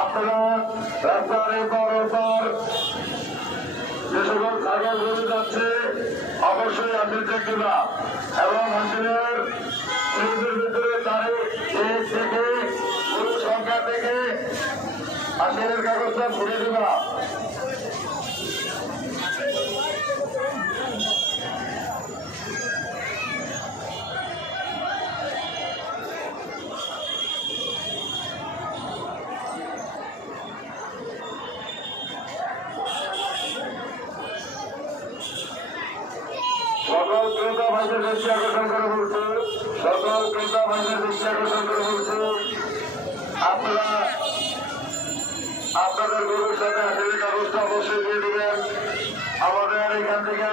আপনারা রাস্তার এপার ওপার যে সকল ছাগল গরু যাচ্ছে অবশ্যই হাসিল দেখবে এবং হাসিলের ভিতরে তারিখ থেকে গরু সংখ্যা থেকে হাসিলের কাগজটা ঘুরে দেবা। সকল ক্রেতা ভাইদের দৃষ্টি আকর্ষণ করে বলছে, সকল ক্রেতা ভাইদের দৃষ্টি আকর্ষণ করে বলছে, আপনারা আপনাদের গরুর সাথে হাসিলের কাগজটা অবশ্যই দিয়ে দেবেন। আমাদের এখান থেকে